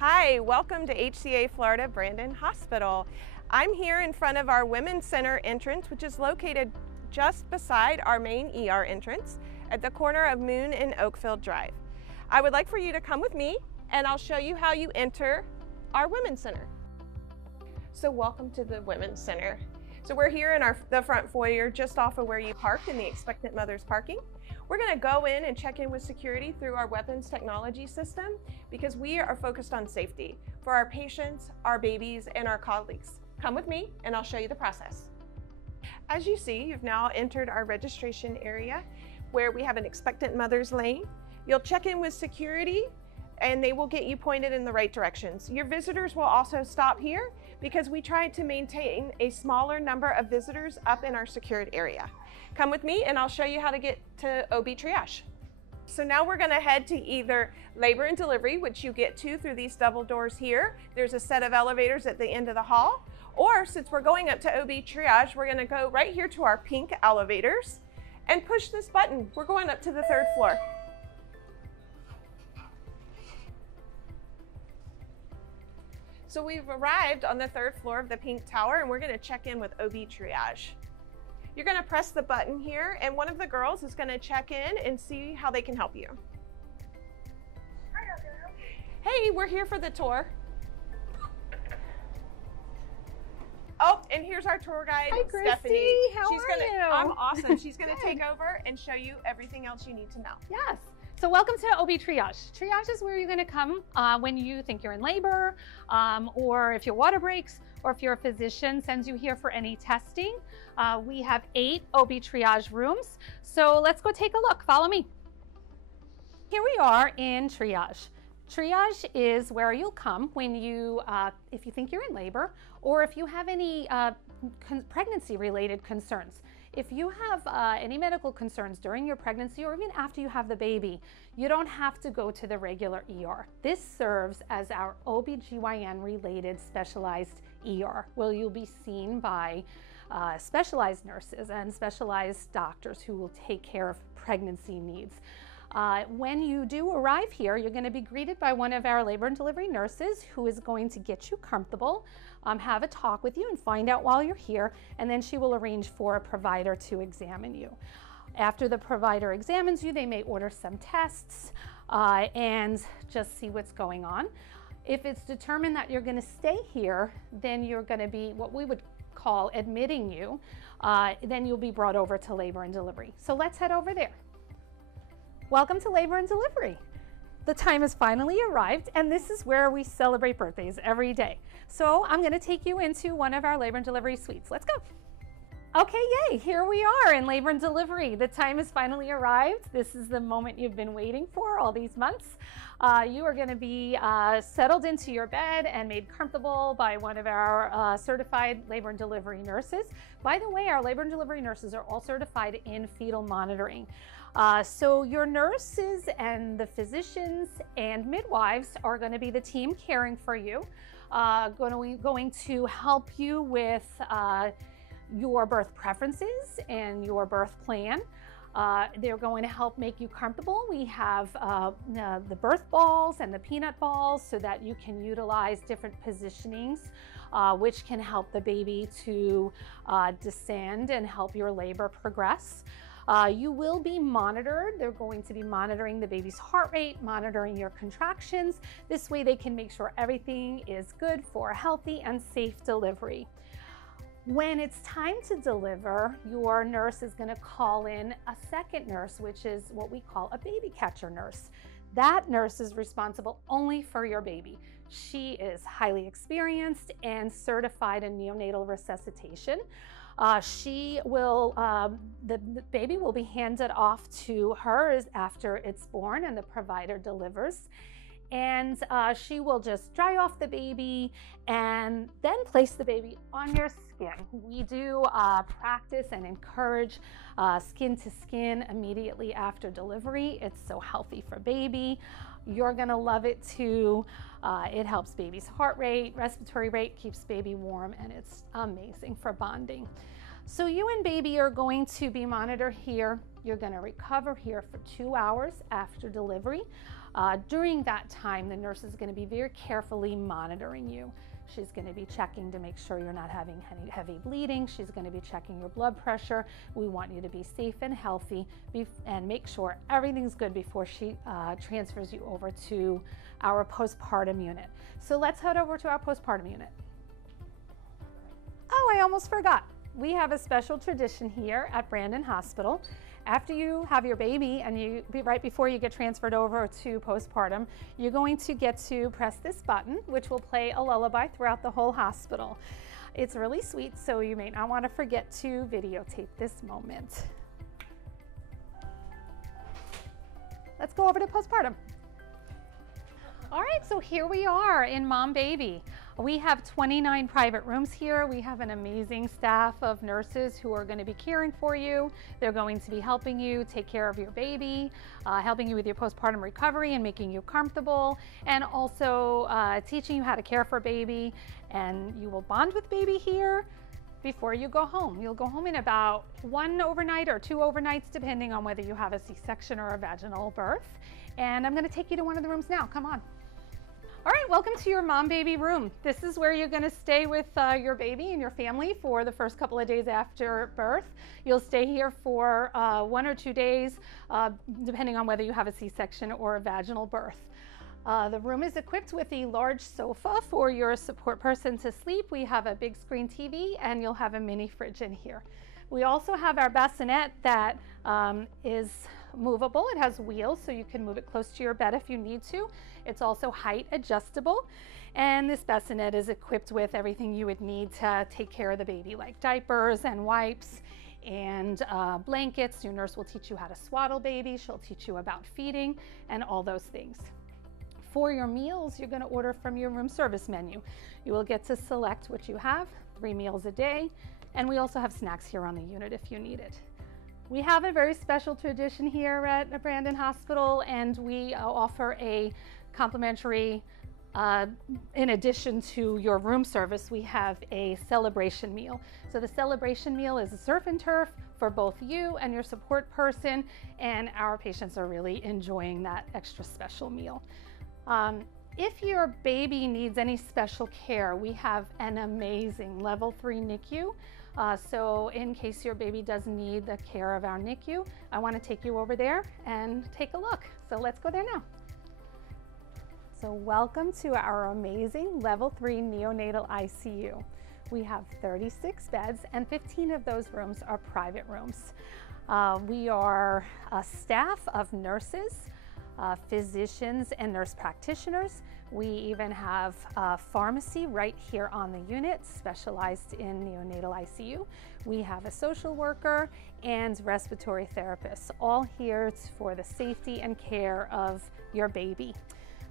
Hi, welcome to HCA Florida Brandon Hospital. I'm here in front of our Women's Center entrance, which is located just beside our main ER entrance at the corner of Moon and Oakfield Drive. I would like for you to come with me and I'll show you how you enter our Women's Center. So welcome to the Women's Center. So we're here in the front foyer just off of where you parked in the expectant mother's parking. We're going to go in and check in with security through our weapons technology system because we are focused on safety for our patients, our babies, and our colleagues. Come with me and I'll show you the process. As you see, you've now entered our registration area where we have an expectant mother's lane. You'll check in with security and they will get you pointed in the right directions. Your visitors will also stop here because we try to maintain a smaller number of visitors up in our secured area. Come with me and I'll show you how to get to OB triage. So now we're gonna head to either labor and delivery, which you get to through these double doors here. There's a set of elevators at the end of the hall. Or since we're going up to OB triage, we're gonna go right here to our pink elevators and push this button. We're going up to the 3rd floor. So we've arrived on the 3rd floor of the pink tower and we're gonna check in with OB triage. You're gonna press the button here and one of the girls is gonna check in and see how they can help you. Hey, we're here for the tour. Oh, and here's our tour guide, Hi, Christy. Stephanie. How are you? I'm awesome. She's gonna take over and show you everything else you need to know. Yes. So welcome to OB triage. Triage is where you're going to come when you think you're in labor, or if your water breaks, or if your physician sends you here for any testing. We have 8 OB triage rooms. So let's go take a look. Follow me. Here we are in triage. Triage is where you'll come when you, if you think you're in labor, or if you have any pregnancy-related concerns. If you have any medical concerns during your pregnancy or even after you have the baby, you don't have to go to the regular ER. This serves as our OB/GYN-related specialized ER, where you'll be seen by specialized nurses and specialized doctors who will take care of pregnancy needs. When you do arrive here, you're going to be greeted by one of our labor and delivery nurses who is going to get you comfortable, have a talk with you and find out while you're here, and then she will arrange for a provider to examine you. After the provider examines you, they may order some tests and just see what's going on. If it's determined that you're going to stay here, then you're going to be what we would call admitting you. Then you'll be brought over to labor and delivery. So let's head over there. Welcome to labor and delivery. The time has finally arrived and this is where we celebrate birthdays every day. So I'm going to take you into one of our labor and delivery suites. Let's go. Okay, yay, here we are in labor and delivery. The time has finally arrived. This is the moment you've been waiting for all these months. You are going to be settled into your bed and made comfortable by one of our certified labor and delivery nurses. By the way, our labor and delivery nurses are all certified in fetal monitoring. So your nurses and the physicians and midwives are going to be the team caring for you, going to help you with your birth preferences and your birth plan. They're going to help make you comfortable. We have the birth balls and the peanut balls so that you can utilize different positionings, which can help the baby to descend and help your labor progress. You will be monitored. They're going to be monitoring the baby's heart rate, monitoring your contractions. This way they can make sure everything is good for a healthy and safe delivery. When it's time to deliver, your nurse is going to call in a second nurse, which is what we call a baby catcher nurse. That nurse is responsible only for your baby. She is highly experienced and certified in neonatal resuscitation. The baby will be handed off to her after it's born and the provider delivers. And she will just dry off the baby and then place the baby on your skin. We do practice and encourage skin to skin immediately after delivery. It's so healthy for baby. You're gonna love it too. It helps baby's heart rate, respiratory rate, keeps baby warm, and it's amazing for bonding. So you and baby are going to be monitored here. You're going to recover here for 2 hours after delivery. During that time, the nurse is going to be very carefully monitoring you. She's going to be checking to make sure you're not having any heavy bleeding. She's going to be checking your blood pressure. We want you to be safe and healthy and make sure everything's good before she transfers you over to our postpartum unit. So let's head over to our postpartum unit. Oh, I almost forgot. We have a special tradition here at Brandon Hospital. After you have your baby and right before you get transferred over to postpartum, you're going to get to press this button, which will play a lullaby throughout the whole hospital. It's really sweet, so you may not want to forget to videotape this moment. Let's go over to postpartum. All right, so here we are in Mom Baby. We have 29 private rooms here. We have an amazing staff of nurses who are going to be caring for you. They're going to be helping you take care of your baby, helping you with your postpartum recovery and making you comfortable, and also teaching you how to care for baby. And you will bond with baby here before you go home. You'll go home in about 1 overnight or 2 overnights, depending on whether you have a C-section or a vaginal birth. And I'm going to take you to one of the rooms now. Come on. All right, welcome to your Mom Baby room. This is where you're going to stay with your baby and your family for the first couple of days after birth. You'll stay here for 1 or 2 days, depending on whether you have a C-section or a vaginal birth. The room is equipped with a large sofa for your support person to sleep. We have a big screen TV, and you'll have a mini fridge in here. We also have our bassinet that is movable. It has wheels, so you can move it close to your bed if you need to. It's also height adjustable, and this bassinet is equipped with everything you would need to take care of the baby, like diapers and wipes and blankets. Your nurse will teach you how to swaddle baby. She'll teach you about feeding and all those things. For your meals, you're going to order from your room service menu. You will get to select what you have, 3 meals a day, and we also have snacks here on the unit if you need it. We have a very special tradition here at Brandon Hospital, and we offer a complimentary, in addition to your room service, we have a celebration meal. So the celebration meal is a surf and turf for both you and your support person, and our patients are really enjoying that extra special meal. If your baby needs any special care, we have an amazing level 3 Nicu. So in case your baby does need the care of our Nicu, I want to take you over there and take a look. So let's go there now. So welcome to our amazing level 3 neonatal ICU. We have 36 beds, and 15 of those rooms are private rooms. We are a staff of nurses, physicians and nurse practitioners. We even have a pharmacy right here on the unit, specialized in neonatal ICU. We have a social worker and respiratory therapists, all here for the safety and care of your baby.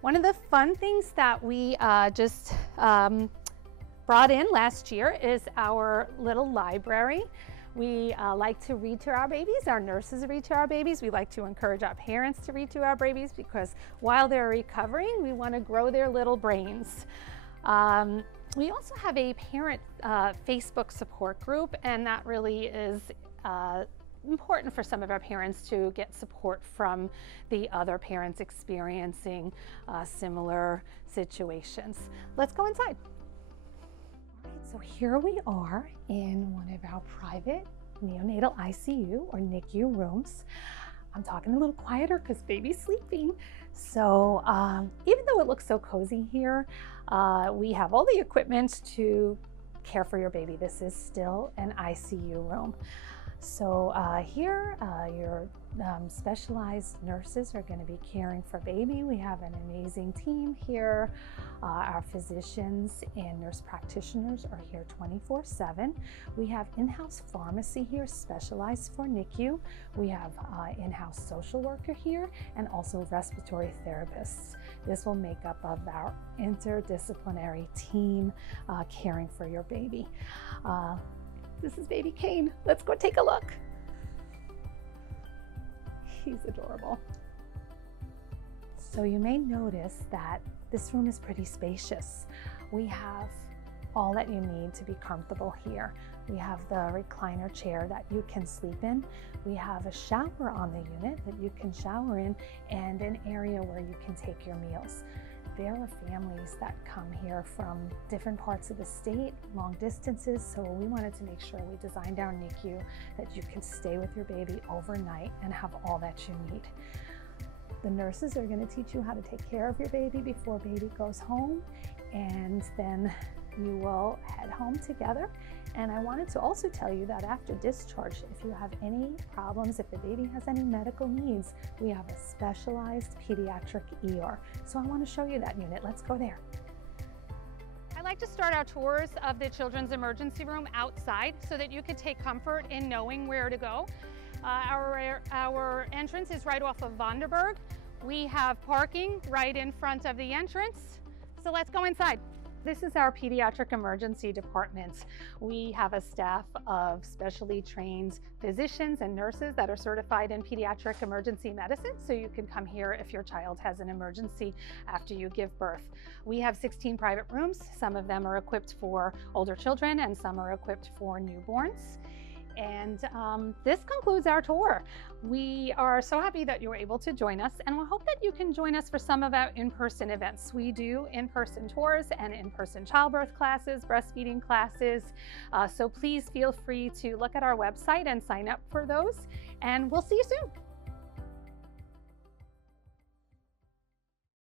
One of the fun things that we just brought in last year is our little library. We like to read to our babies. Our nurses read to our babies. We like to encourage our parents to read to our babies, because while they're recovering, we want to grow their little brains. We also have a parent Facebook support group, and that really is important for some of our parents to get support from the other parents experiencing similar situations. Let's go inside. So here we are in one of our private neonatal ICU or NICU rooms. I'm talking a little quieter because baby's sleeping. So even though it looks so cozy here, we have all the equipment to care for your baby. This is still an ICU room. So here, your specialized nurses are going to be caring for baby. We have an amazing team here. Our physicians and nurse practitioners are here 24/7. We have in-house pharmacy here, specialized for NICU. We have in-house social worker here, and also respiratory therapists. This will make up of our interdisciplinary team caring for your baby. This is baby Kane. Let's go take a look. He's adorable. So you may notice that this room is pretty spacious. We have all that you need to be comfortable here. We have the recliner chair that you can sleep in. We have a shower on the unit that you can shower in, and an area where you can take your meals. There are families that come here from different parts of the state, long distances, so we wanted to make sure we designed our NICU that you can stay with your baby overnight and have all that you need. The nurses are going to teach you how to take care of your baby before baby goes home, and then you will head home together. And I wanted to also tell you that after discharge, if you have any problems, if the baby has any medical needs, we have a specialized pediatric ER. So I want to show you that unit. Let's go there. I like to start our tours of the children's emergency room outside so that you could take comfort in knowing where to go. Our entrance is right off of Vonderburg. We have parking right in front of the entrance. So let's go inside. This is our pediatric emergency department. We have a staff of specially trained physicians and nurses that are certified in pediatric emergency medicine, so you can come here if your child has an emergency after you give birth. We have 16 private rooms. Some of them are equipped for older children and some are equipped for newborns. And this concludes our tour. We are so happy that you were able to join us, and we hope that you can join us for some of our in-person events. We do in-person tours and in-person childbirth classes, breastfeeding classes. So please feel free to look at our website and sign up for those, and we'll see you soon.